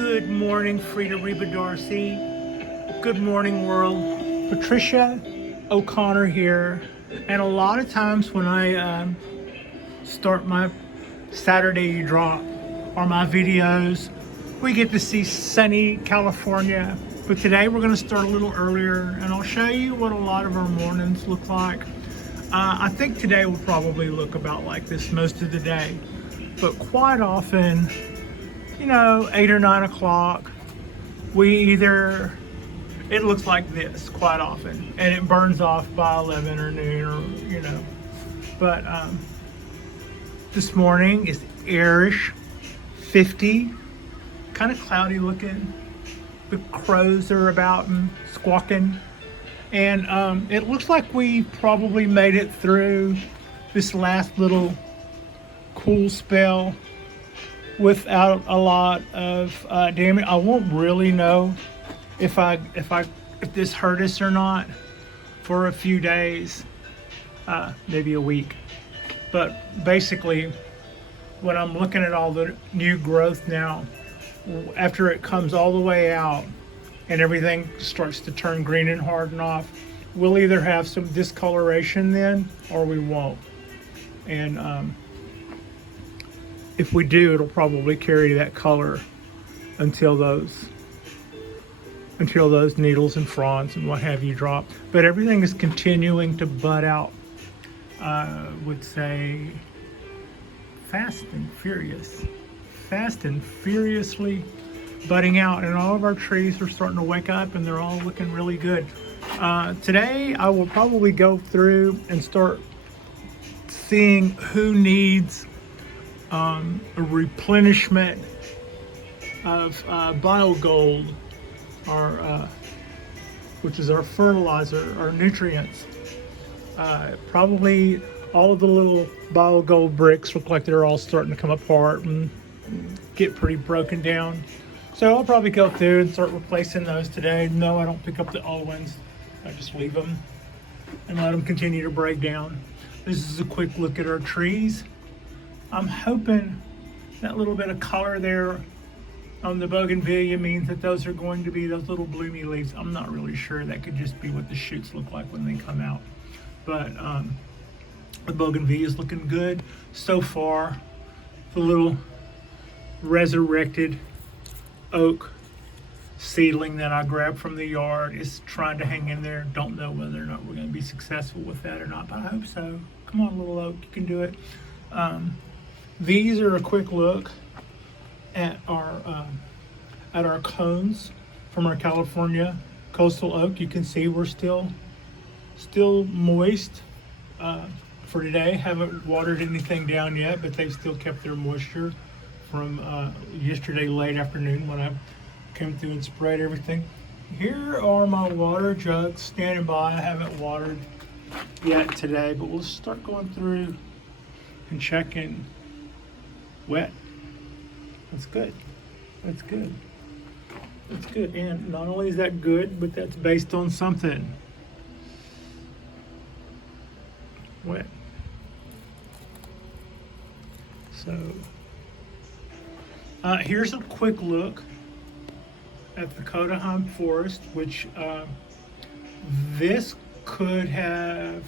Good morning, Frida Reba Darcy. Good morning, world. Patricia O'Connor here. And a lot of times when I start my Saturday drop or my videos, we get to see sunny California. But today we're going to start a little earlier and I'll show you what a lot of our mornings look like. I think today will probably look about like this most of the day. But quite often, you know, 8 or 9 o'clock, it looks like this quite often, and it burns off by 11 or noon, or, you know. But this morning is airish, 50, kind of cloudy looking. The crows are about and squawking. And it looks like we probably made it through this last little cool spell without a lot of damage. I won't really know if this hurt us or not for a few days, maybe a week. But basically, when I'm looking at all the new growth now, after it comes all the way out and everything starts to turn green and harden off, we'll either have some discoloration then or we won't. And if we do, it'll probably carry that color until those needles and fronds and what have you drop. But everything is continuing to bud out. I would say fast and furiously budding out, and all of our trees are starting to wake up and they're all looking really good. Today I will probably go through and start seeing who needs a replenishment of BioGold, which is our fertilizer, our nutrients. Probably all of the little BioGold bricks look like they're all starting to come apart and get pretty broken down. So I'll probably go through and start replacing those today. No, I don't pick up the old ones. I just leave them and let them continue to break down. This is a quick look at our trees. I'm hoping that little bit of color there on the bougainvillea means that those are going to be those little bloomy leaves. I'm not really sure. That could just be what the shoots look like when they come out. But the bougainvillea is looking good so far. The little resurrected oak seedling that I grabbed from the yard is trying to hang in there. Don't know whether or not we're going to be successful with that or not, but I hope so. Come on, little oak, you can do it. These are a quick look at our cones from our California coastal oak. You can see we're still moist for today. Haven't watered anything down yet, but they've still kept their moisture from yesterday late afternoon when I came through and sprayed everything. Here are my water jugs standing by. I haven't watered yet today, but we'll start going through and checking. Wet. That's good. That's good. That's good. And not only is that good, but that's based on something. Wet. So here's a quick look at the Kodaheim forest, which this could have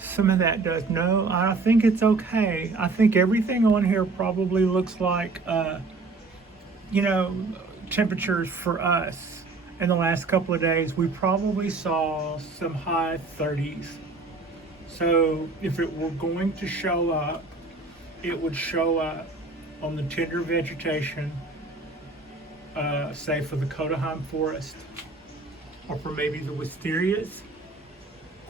some of that does. No, I think it's okay. I think everything on here probably looks like, temperatures for us in the last couple of days. We probably saw some high 30s. So if it were going to show up, it would show up on the tender vegetation, say for the Kodaheim forest or for maybe the Wisterias.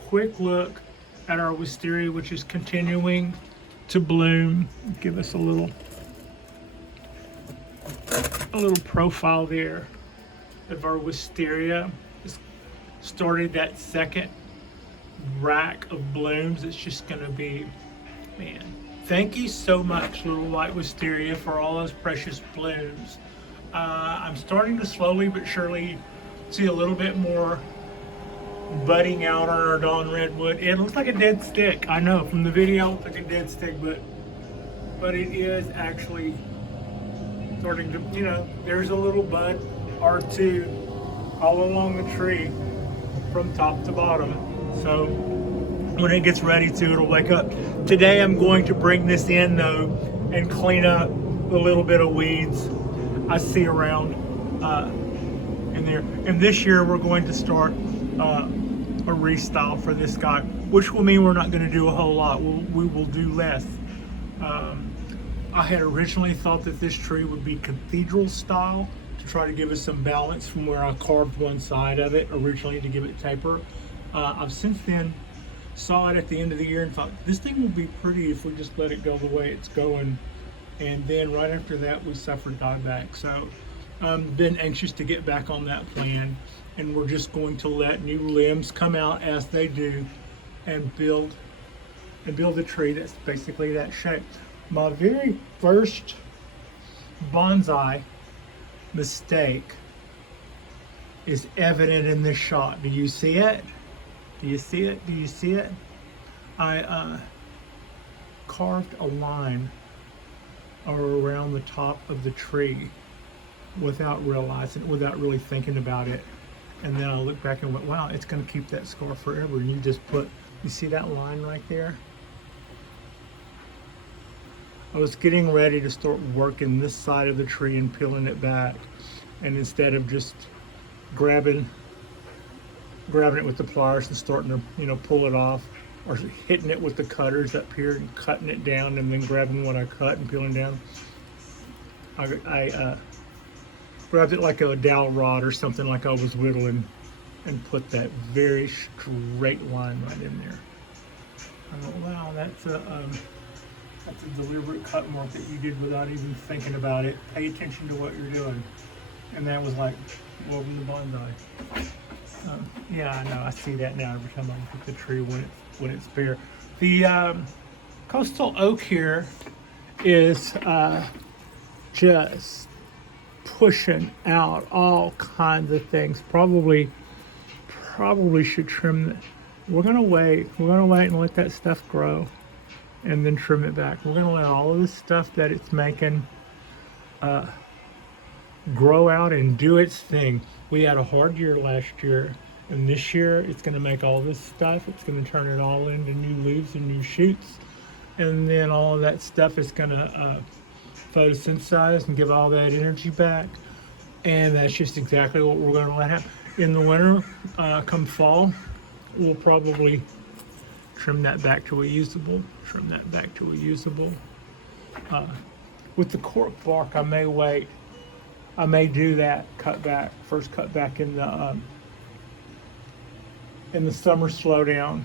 Quick look at our Wisteria, which is continuing to bloom. Give us a little profile there of our Wisteria. It's started that second rack of blooms. It's just gonna be, man. Thank you so much, little white Wisteria, for all those precious blooms. I'm starting to slowly but surely see a little bit more budding out on our Dawn Redwood. It looks like a dead stick. I know from the video it looks like a dead stick, but it is actually starting to, there's a little bud or two all along the tree from top to bottom. So when it gets ready to, it'll wake up. Today I'm going to bring this in though and clean up a little bit of weeds I see around in there. And this year we're going to start a restyle for this guy, which will mean we're not going to do a whole lot. We will do less. I had originally thought that this tree would be cathedral style to try to give us some balance from where I carved one side of it originally to give it taper. I've since then saw it at the end of the year and thought this thing will be pretty if we just let it go the way it's going. And then right after that we suffered dieback. So I've been anxious to get back on that plan, and we're just going to let new limbs come out as they do and build a tree that's basically that shape. My very first bonsai mistake is evident in this shot. Do you see it? Do you see it? Do you see it? I carved a line around the top of the tree without realizing, without really thinking about it. And then I looked back and went, wow, it's going to keep that scar forever. And you see that line right there? I was getting ready to start working this side of the tree and peeling it back. And instead of just grabbing it with the pliers and starting to, pull it off, or hitting it with the cutters up here and cutting it down and then grabbing what I cut and peeling down, I grabbed it like a dowel rod or something, like I was whittling, and put that very straight line right in there. I thought, wow, that's a deliberate cut mark that you did without even thinking about it. Pay attention to what you're doing. And that was like, welcome to bonsai. Yeah, I know, I see that now every time I look at the tree when it's bare. The coastal oak here is just pushing out all kinds of things. Probably should trim it. We're gonna wait and let that stuff grow and then trim it back. We're gonna let all of this stuff that it's making grow out and do its thing. We had a hard year last year, and this year it's gonna make all this stuff, it's gonna turn it all into new leaves and new shoots, and then all of that stuff is gonna photosynthesize and give all that energy back. And that's just exactly what we're gonna let happen. In the winter, come fall, we'll probably trim that back to a usable. With the cork bark, I may wait. I may do that first cut back in the summer slowdown.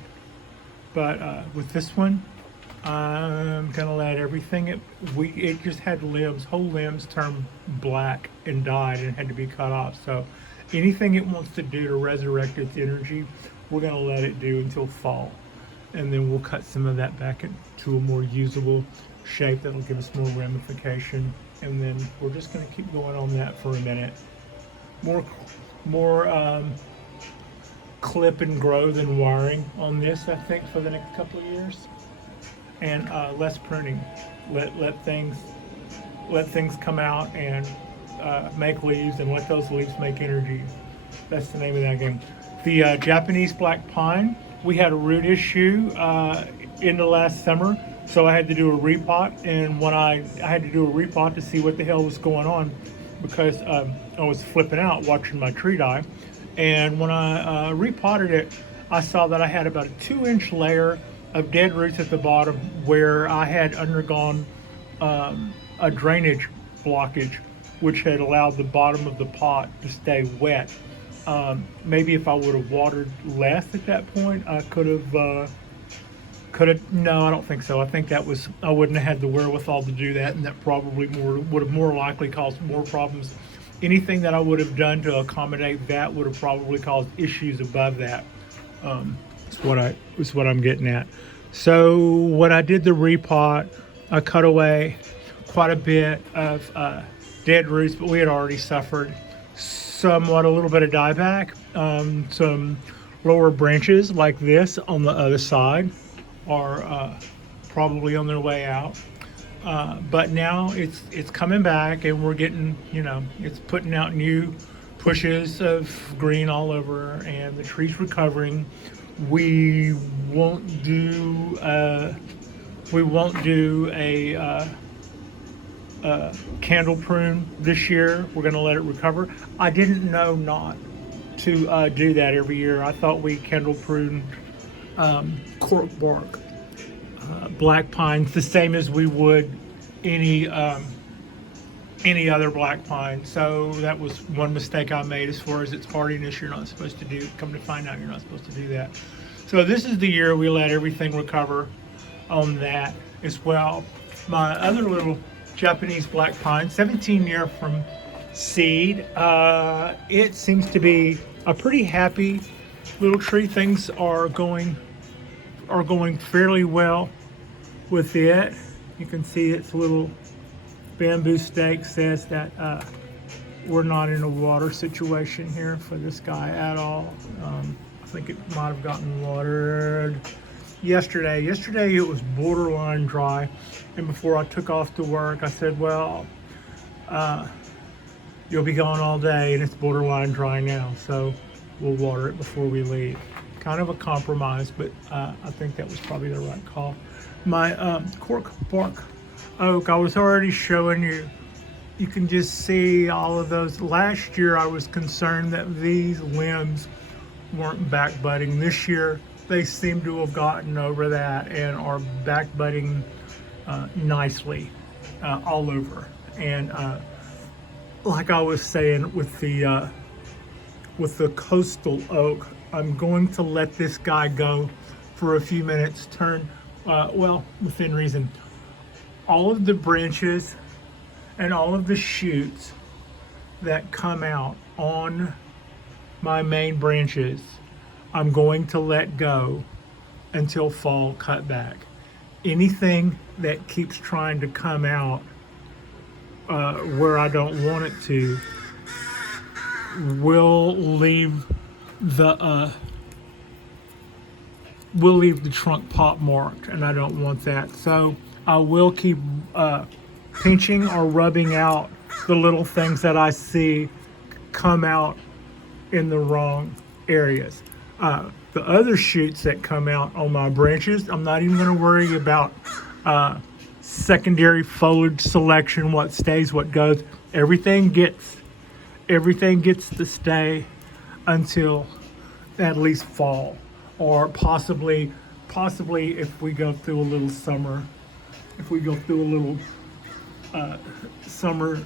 But with this one, I'm gonna let everything. It just had whole limbs turn black and died and had to be cut off. So anything it wants to do to resurrect its energy, we're gonna let it do until fall, and then we'll cut some of that back into a more usable shape that'll give us more ramification. And then we're just gonna keep going on that for a minute. More clip and grow than wiring on this, I think, for the next couple of years. And less pruning. Let things come out and make leaves, and let those leaves make energy. That's the name of that game. The Japanese black pine, we had a root issue in the last summer, so I had to do a repot. And when I had to do a repot to see what the hell was going on, because I was flipping out watching my tree die. And when I repotted it, I saw that I had about a 2-inch layer of dead roots at the bottom where I had undergone a drainage blockage, which had allowed the bottom of the pot to stay wet. Maybe if I would have watered less at that point, I could have, no, I don't think so. I think I wouldn't have had the wherewithal to do that, and that probably would have more likely caused more problems. Anything that I would have done to accommodate that would have probably caused issues above that. Is what I'm getting at. So when I did the repot, I cut away quite a bit of dead roots, but we had already suffered a little bit of dieback. Some lower branches like this on the other side are probably on their way out. But now it's coming back, and we're getting, it's putting out new pushes of green all over, and the tree's recovering. We won't do a candle prune this year. We're going to let it recover. I didn't know not to do that every year. I thought we candle pruned cork bark, black pines, the same as we would any other black pine. So that was one mistake I made as far as its hardiness. You're not supposed to do. Come to find out, you're not supposed to do that. So this is the year we let everything recover on that as well. My other little Japanese black pine, 17 year from seed. It seems to be a pretty happy little tree. Things are going fairly well with it. You can see its little bamboo stake says that we're not in a water situation here for this guy at all. I think it might have gotten watered yesterday. Yesterday it was borderline dry, and before I took off to work, I said, well, you'll be gone all day, and it's borderline dry now, so we'll water it before we leave. Kind of a compromise, but I think that was probably the right call. My cork bark oak, I was already showing you. You can just see all of those. Last year I was concerned that these limbs weren't back budding. This year they seem to have gotten over that and are back budding nicely all over. And like I was saying with the coastal oak, I'm going to let this guy go for a few minutes, turn within reason. All of the branches and all of the shoots that come out on my main branches, I'm going to let go until fall cutback. Anything that keeps trying to come out where I don't want it to will leave the trunk pop marked, and I don't want that. So I will keep pinching or rubbing out the little things that I see come out in the wrong areas. The other shoots that come out on my branches, I'm not even going to worry about secondary foliage selection, what stays, what goes. Everything gets to stay until at least fall, or possibly if we go through a little summer, summer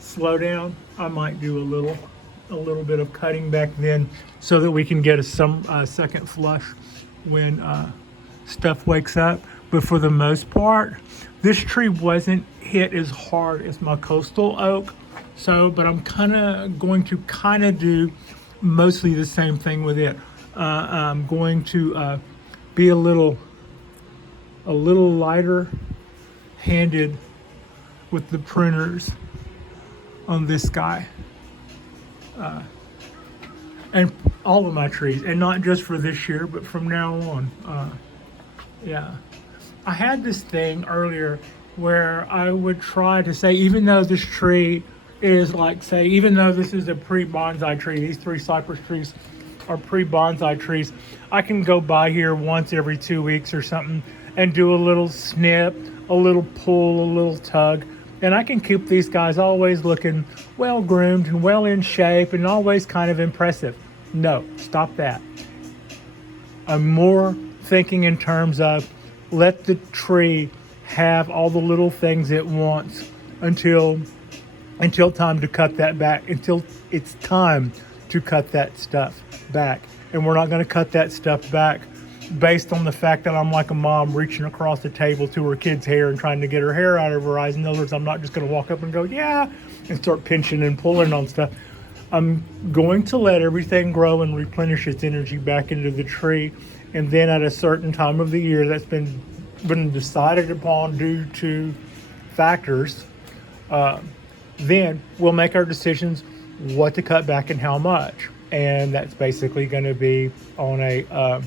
slowdown, I might do a little bit of cutting back then, so that we can get a second flush when stuff wakes up. But for the most part, this tree wasn't hit as hard as my coastal oak. So, but I'm going to do mostly the same thing with it. I'm going to be a little lighter handed with the pruners on this guy. And all of my trees, and not just for this year, but from now on. I had this thing earlier where I would try to say, even though this tree is even though this is a pre-bonsai tree, these 3 cypress trees are pre-bonsai trees, I can go by here once every 2 weeks or something and do a little snip, a little pull, a little tug, and I can keep these guys always looking well groomed and well in shape and always kind of impressive. No, stop that. I'm more thinking in terms of let the tree have all the little things it wants until time to cut that back, until it's time to cut that stuff back. And we're not going to cut that stuff back based on the fact that I'm like a mom reaching across the table to her kid's hair and trying to get her hair out of her eyes. In other words, I'm not just going to walk up and go, yeah, and start pinching and pulling on stuff. I'm going to let everything grow and replenish its energy back into the tree. And then at a certain time of the year that's been decided upon due to factors, then we'll make our decisions what to cut back and how much. And that's basically going to be on a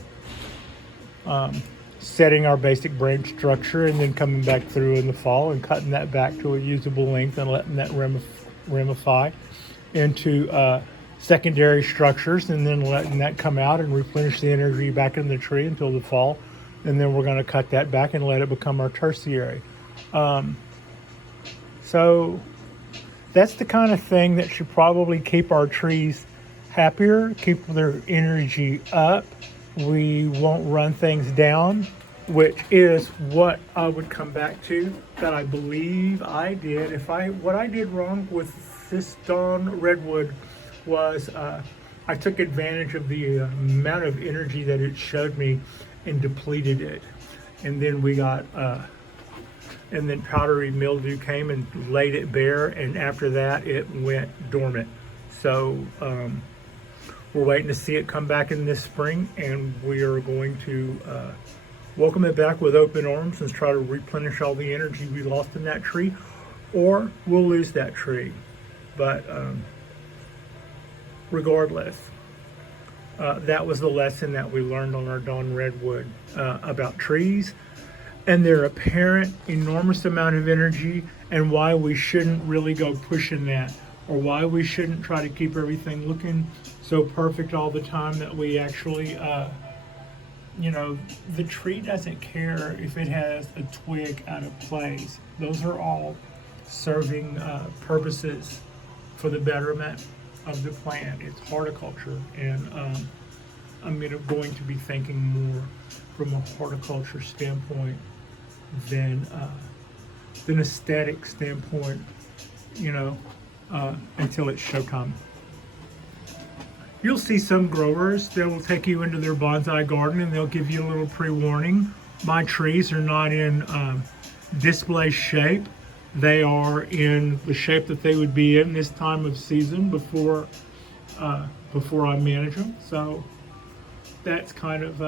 setting our basic branch structure and then coming back through in the fall and cutting that back to a usable length and letting that ramify into secondary structures, and then letting that come out and replenish the energy back in the tree until the fall. And then we're going to cut that back and let it become our tertiary. So that's the kind of thing that should probably keep our trees happier, keep their energy up. We won't run things down, which is what I would come back to that I believe I did. What I did wrong with this darn redwood was I took advantage of the amount of energy that it showed me and depleted it. And then we got and then powdery mildew came and laid it bare, and after that it went dormant. So we're waiting to see it come back in this spring, and we are going to welcome it back with open arms and try to replenish all the energy we lost in that tree, or we'll lose that tree. But regardless, that was the lesson that we learned on our Dawn Redwood about trees and their apparent enormous amount of energy, and why we shouldn't really go pushing that, or why we shouldn't try to keep everything looking so perfect all the time that we actually, the tree doesn't care if it has a twig out of place. Those are all serving purposes for the betterment of the plant. It's horticulture, and I'm going to be thinking more from a horticulture standpoint than aesthetic standpoint, until it's showtime. You'll see some growers that will take you into their bonsai garden and they'll give you a little pre-warning. My trees are not in display shape. They are in the shape that they would be in this time of season before I manage them. So that's kind of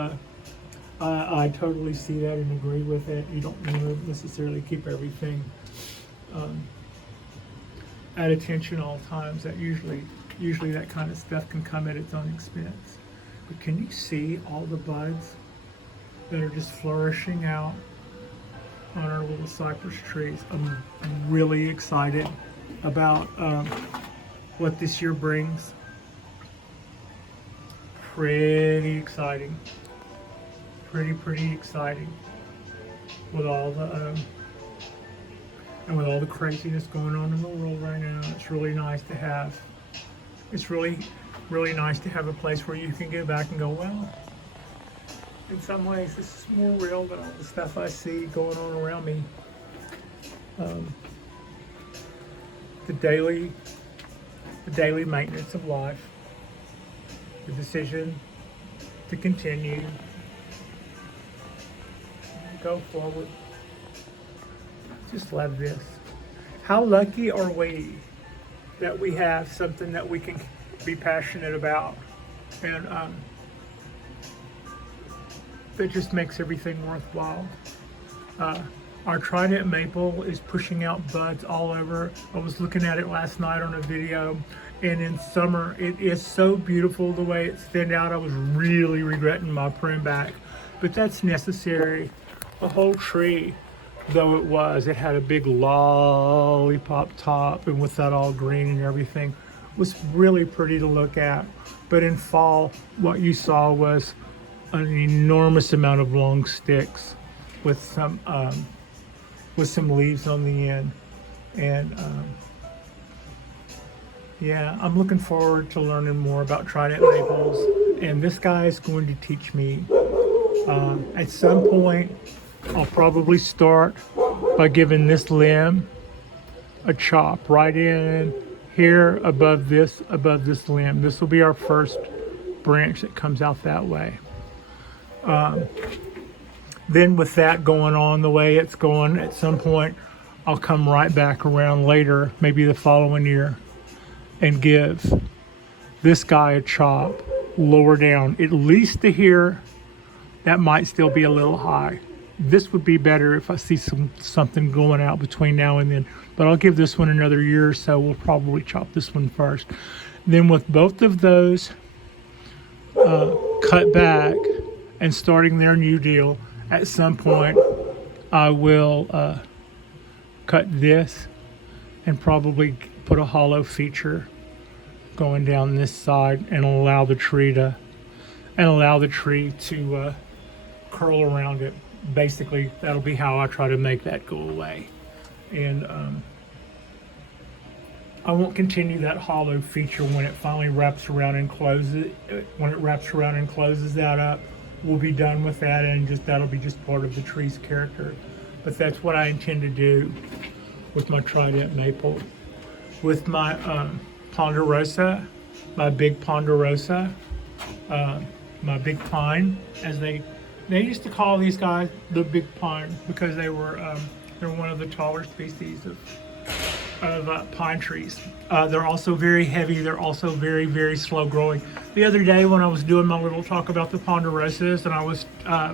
I totally see that and agree with it. You don't want to necessarily keep everything at attention all times. That usually that kind of stuff can come at its own expense. But can you see all the buds that are just flourishing out on our little cypress trees? I'm really excited about what this year brings. Pretty exciting. Pretty exciting with all the with all the craziness going on in the world right now. It's really nice to have. It's really nice to have a place where you can get back and go, well, in some ways this is more real than all the stuff I see going on around me. The daily maintenance of life, the decision to continue, go forward. Just love this. How lucky are we that we have something that we can be passionate about, and that just makes everything worthwhile. Our Trident Maple is pushing out buds all over. I was looking at it last night on a video, and in summer it is so beautiful the way it's thinned out. I was really regretting my prune back, but that's necessary. The whole tree, though it had a big lollipop top, and with that all green and everything, was really pretty to look at. But in fall, what you saw was an enormous amount of long sticks with some leaves on the end. And yeah, I'm looking forward to learning more about Trident Maples, and this guy is going to teach me. At some point, I'll probably start by giving this limb a chop right in here above this limb. This will be our first branch that comes out that way. Then with that going on the way it's going, at some point I'll come right back around later, maybe the following year, and give this guy a chop lower down, at least to here. That might still be a little high. This would be better if I see something going out between now and then, but I'll give this one another year or so. We'll probably chop this one first. Then with both of those cut back and starting their new deal, At some point, I will cut this and probably put a hollow feature going down this side and allow the tree to curl around it. Basically, that'll be how I try to make that go away. And I won't continue that hollow feature when it finally wraps around and closes. When it wraps around and closes that up, we'll be done with that, and that'll be just part of the tree's character. But that's what I intend to do with my Trident Maple. With my Ponderosa, my big Ponderosa, my big pine, as they used to call these guys the big pine, because they're one of the taller species of pine trees. They're also very heavy. They're also very, very slow growing. The other day when I was doing my little talk about the Ponderosas, and I was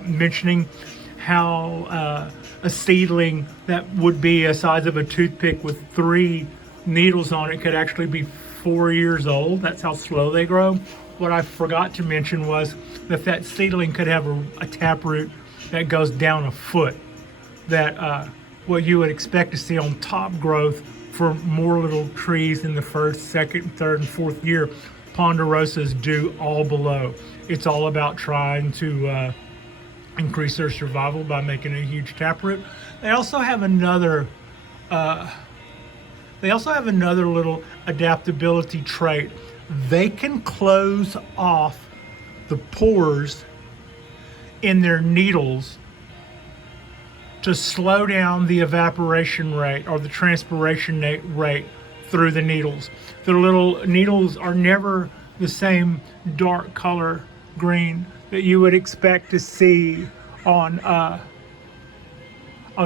mentioning how a seedling that would be the size of a toothpick with 3 needles on it could actually be 4 years old. That's how slow they grow. What I forgot to mention was that seedling could have a taproot that goes down a foot. That what you would expect to see on top growth for more little trees in the first, second, third, and fourth year, Ponderosas do all below. It's all about trying to increase their survival by making a huge taproot. They also have another little adaptability trait. They can close off the pores in their needles to slow down the evaporation rate or the transpiration rate through the needles. The little needles are never the same dark color green that you would expect to see on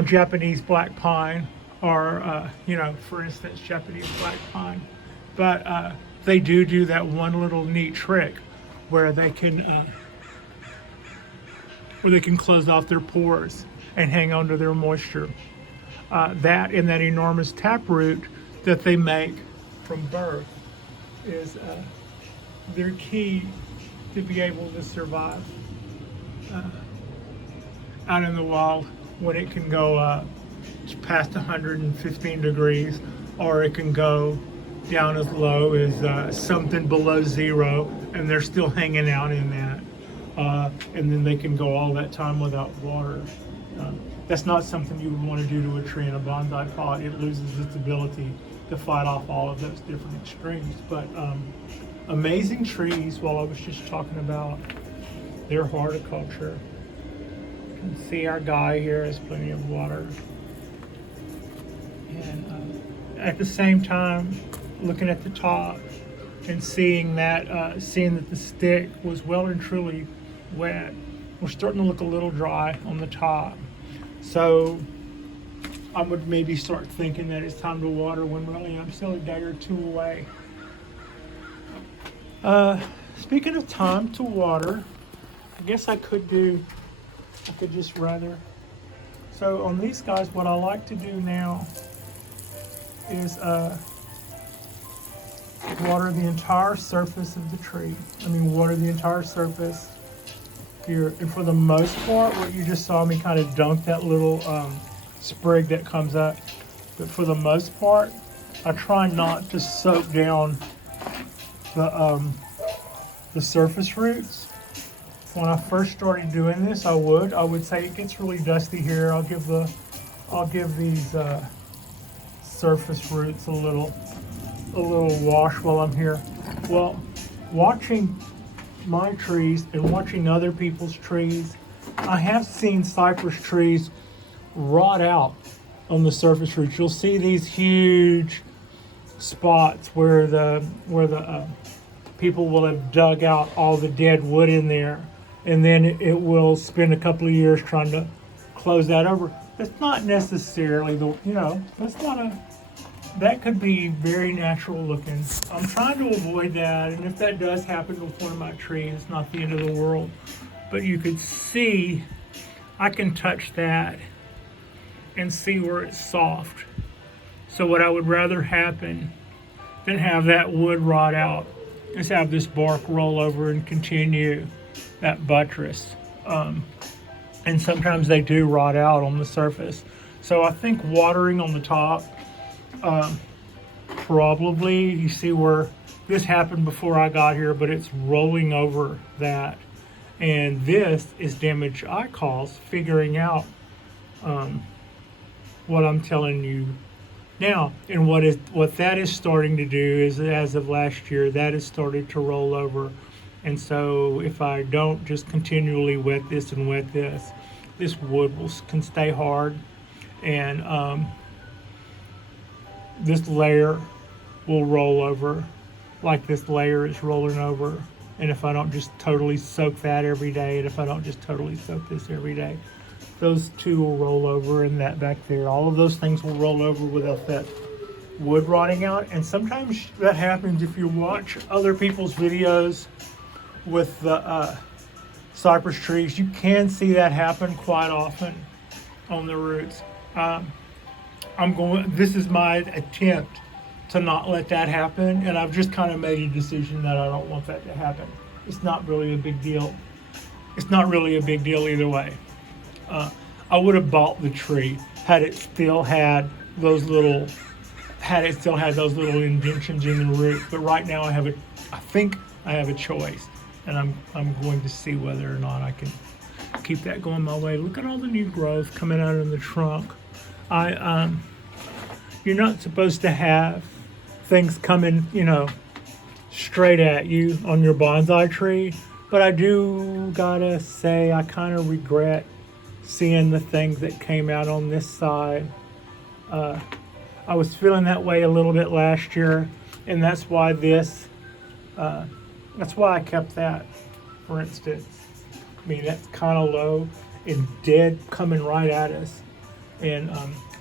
Japanese black pine, or for instance, Japanese black pine. But they do that one little neat trick where they can close off their pores and hang on to their moisture. That and that enormous taproot that they make from birth is their key to be able to survive out in the wild, when it can go past 115 degrees, or it can go down as low as something below 0, and they're still hanging out in that. And then they can go all that time without water. That's not something you would want to do to a tree in a bonsai pot. It loses its ability to fight off all of those different extremes. But amazing trees. While I was just talking about their horticulture, you can see our guy here has plenty of water. And at the same time, looking at the top and seeing that the stick was well and truly wet. We're starting to look a little dry on the top. So I would maybe start thinking that it's time to water when really I'm still a day or two away. Speaking of time to water, I guess I could just rather. So on these guys, what I like to do now is water the entire surface of the tree. Water the entire surface here. And for the most part, what you just saw me kind of dunk that little sprig that comes up. But for the most part, I try not to soak down the surface roots. When I first started doing this, I would say it gets really dusty here. I'll give these surface roots a little wash while I'm here. Well, watching my trees and watching other people's trees, I have seen cypress trees rot out on the surface roots. You'll see these huge spots where the people will have dug out all the dead wood in there, and then it will spend a couple of years trying to close that over. That's not necessarily that could be very natural looking. I'm trying to avoid that, and if that does happen with one of my trees, it's not the end of the world. But you could see, I can touch that and see where it's soft. So what I would rather happen than have that wood rot out is have this bark roll over and continue that buttress. and sometimes they do rot out on the surface. So I think watering on the top, probably, you see where this happened before I got here, but it's rolling over that. And this is damage I cause figuring out what I'm telling you now. And what that is starting to do is, as of last year, that has started to roll over. And so if I don't just continually wet this and wet this wood can stay hard, and this layer will roll over like this layer is rolling over. And if I don't just totally soak that every day, and if I don't just totally soak this every day, those two will roll over, and that back there, all of those things will roll over without that wood rotting out. And sometimes that happens if you watch other people's videos with the cypress trees. You can see that happen quite often on the roots. This is my attempt to not let that happen, and I've just kind of made a decision that I don't want that to happen. It's not really a big deal. It's not really a big deal either way. I would have bought the tree had it still had those little indentions in the root. But right now I think I have a choice, and I'm going to see whether or not I can keep that going my way. Look at all the new growth coming out of the trunk. You're not supposed to have things coming, straight at you on your bonsai tree, but I do gotta say I kind of regret seeing the things that came out on this side. I was feeling that way a little bit last year, and that's why I kept that, for instance. I mean, that's kind of low and dead coming right at us. And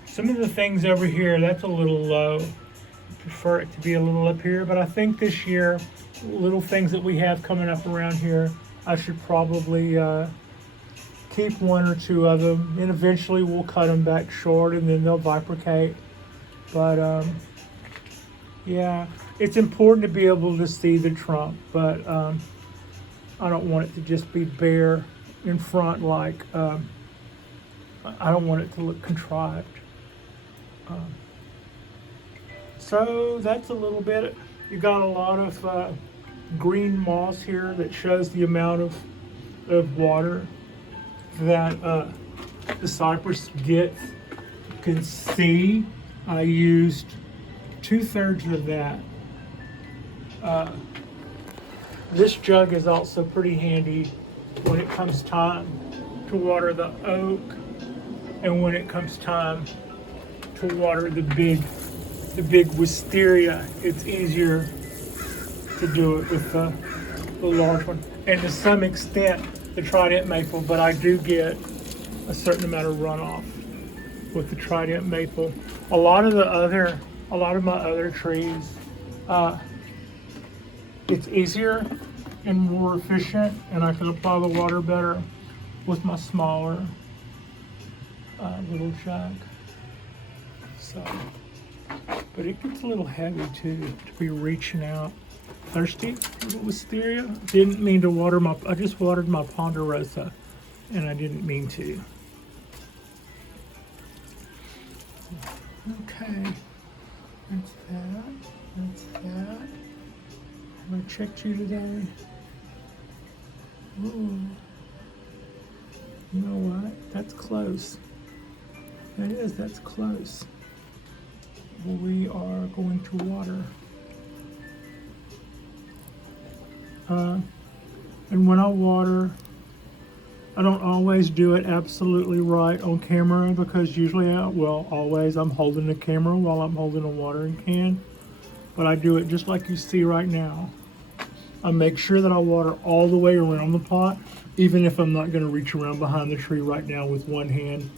some of the things over here, that's a little low. I prefer it to be a little up here, but I think this year, little things that we have coming up around here, I should probably keep one or two of them, and eventually we'll cut them back short, and then they'll bifurcate. But yeah, it's important to be able to see the trunk, but I don't want it to just be bare in front, like I don't want it to look contrived. So that's a little bit. You got a lot of green moss here that shows the amount of water that the cypress gets. You can see I used 2/3 of that. This jug is also pretty handy when it comes time to water the oak, and when it comes time to water the big wisteria. It's easier to do it with the large one, and to some extent the Trident Maple, but I do get a certain amount of runoff with the Trident Maple. A lot of my other trees, it's easier and more efficient, and I can apply the water better with my smaller little jug. So, but it gets a little heavy too to be reaching out. Thirsty, little wisteria. Didn't mean to water I just watered my ponderosa, and I didn't mean to. Okay, that's that. Have I checked you today? Ooh. You know what? That's close. That's close. We are going to water. And when I water, I don't always do it absolutely right on camera, because usually, always I'm holding the camera while I'm holding a watering can. But I do it just like you see right now. I make sure that I water all the way around the pot, even if I'm not going to reach around behind the tree right now with one hand,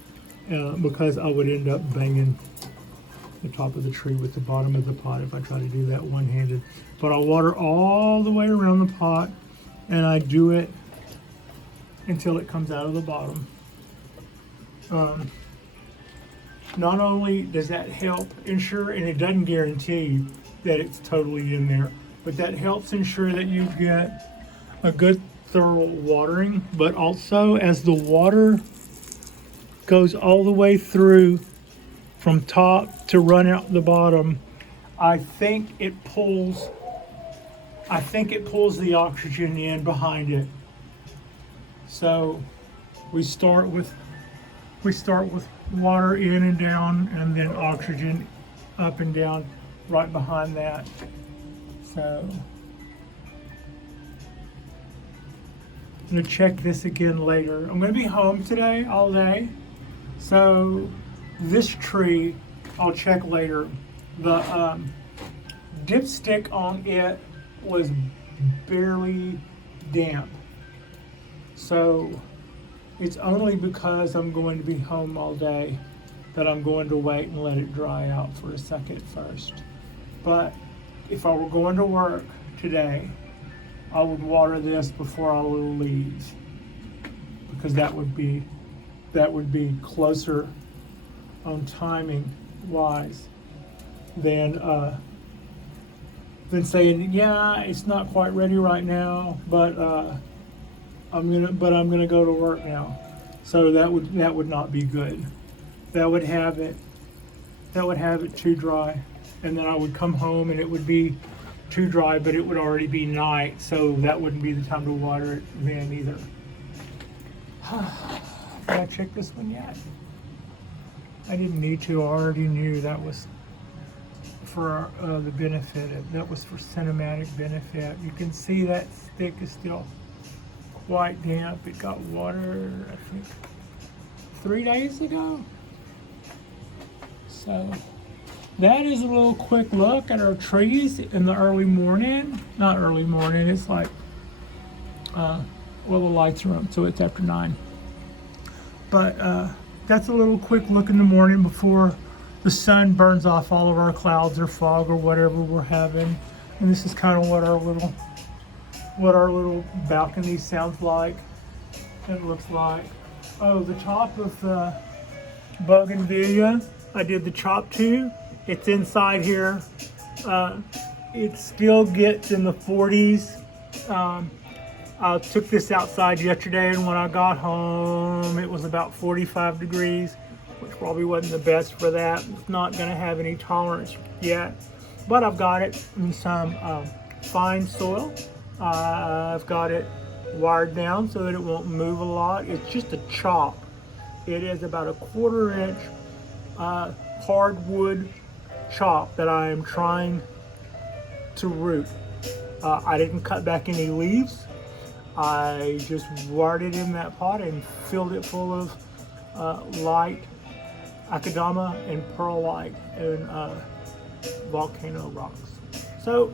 because I would end up banging the top of the tree with the bottom of the pot if I try to do that one-handed. But I'll water all the way around the pot, and I do it until it comes out of the bottom. Not only does that help ensure, and it doesn't guarantee that it's totally in there, but that helps ensure that you get a good thorough watering. But also, as the water goes all the way through from top to run out the bottom. I think it pulls the oxygen in behind it. So we start with water in and down, and then oxygen up and down right behind that. So I'm gonna check this again later. I'm gonna be home today all day, so this tree I'll check later. The dipstick on it was barely damp, so it's only because I'm going to be home all day that I'm going to wait and let it dry out for a second first. But if I were going to work today, I would water this before I will leave, because that would be closer on timing wise than saying, yeah, it's not quite ready right now, but I'm gonna go to work now. So that would not be good. That would have it too dry, and then I would come home and it would be too dry, but it would already be night, so that wouldn't be the time to water it then either. Did I check this one yet? I didn't need to. I already knew that was for the benefit. That was for cinematic benefit. You can see that stick is still quite damp. It got water, I think, 3 days ago. So that is a little quick look at our trees in the early morning. Not early morning, it's like, well, the lights are on, so it's after 9. But that's a little quick look in the morning before the sun burns off all of our clouds or fog or whatever we're having. And this is kind of what our little balcony sounds like. It looks like. Oh, the top of the bougainvillea, I did the chop to. It's inside here. It still gets in the 40s. I took this outside yesterday, and when I got home, it was about 45 degrees, which probably wasn't the best for that. It's not going to have any tolerance yet, but I've got it in some fine soil. I've got it wired down so that it won't move a lot. It's just a chop. It is about a 1/4 inch hardwood chop that I am trying to root. I didn't cut back any leaves. I just wired it in that pot and filled it full of light akadama and perlite and volcano rocks. So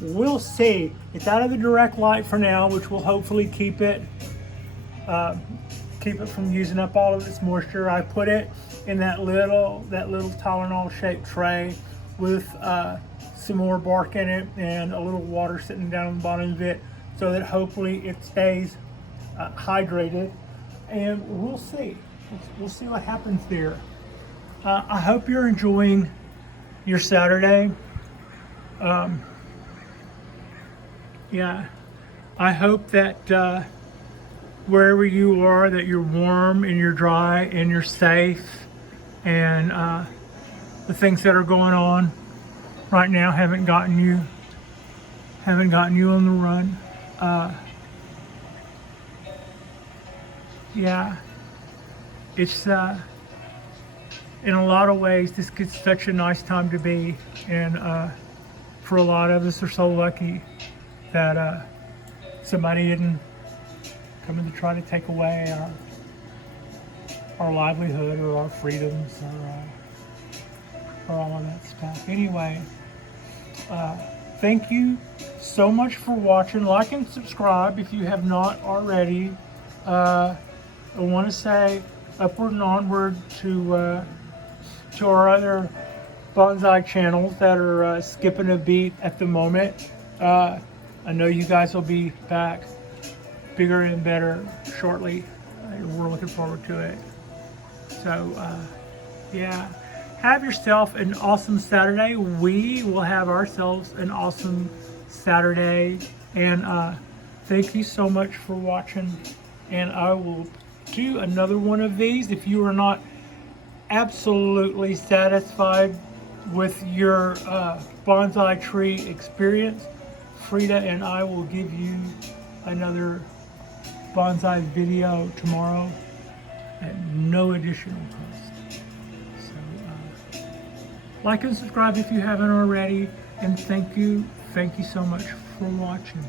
we'll see. It's out of the direct light for now, which will hopefully keep it from using up all of its moisture. I put it in that little Tylenol shaped tray with some more bark in it and a little water sitting down on the bottom of it, so that hopefully it stays hydrated, and we'll see. We'll see what happens there. I hope you're enjoying your Saturday. Yeah, I hope that wherever you are, that you're warm and you're dry and you're safe, and the things that are going on right now haven't gotten you on the run. Yeah, it's in a lot of ways this gets such a nice time to be, and for a lot of us are so lucky that somebody didn't come in to try to take away our livelihood or our freedoms or all of that stuff. Anyway, thank you so much for watching. Like and subscribe if you have not already. I want to say upward and onward to our other bonsai channels that are skipping a beat at the moment. I know you guys will be back bigger and better shortly. We're looking forward to it. So yeah, have yourself an awesome Saturday. We will have ourselves an awesome Saturday, and thank you so much for watching, and I will do another one of these. If you are not absolutely satisfied with your bonsai tree experience, Frida and I will give you another bonsai video tomorrow at no additional cost. So like and subscribe if you haven't already, and thank you so much for watching.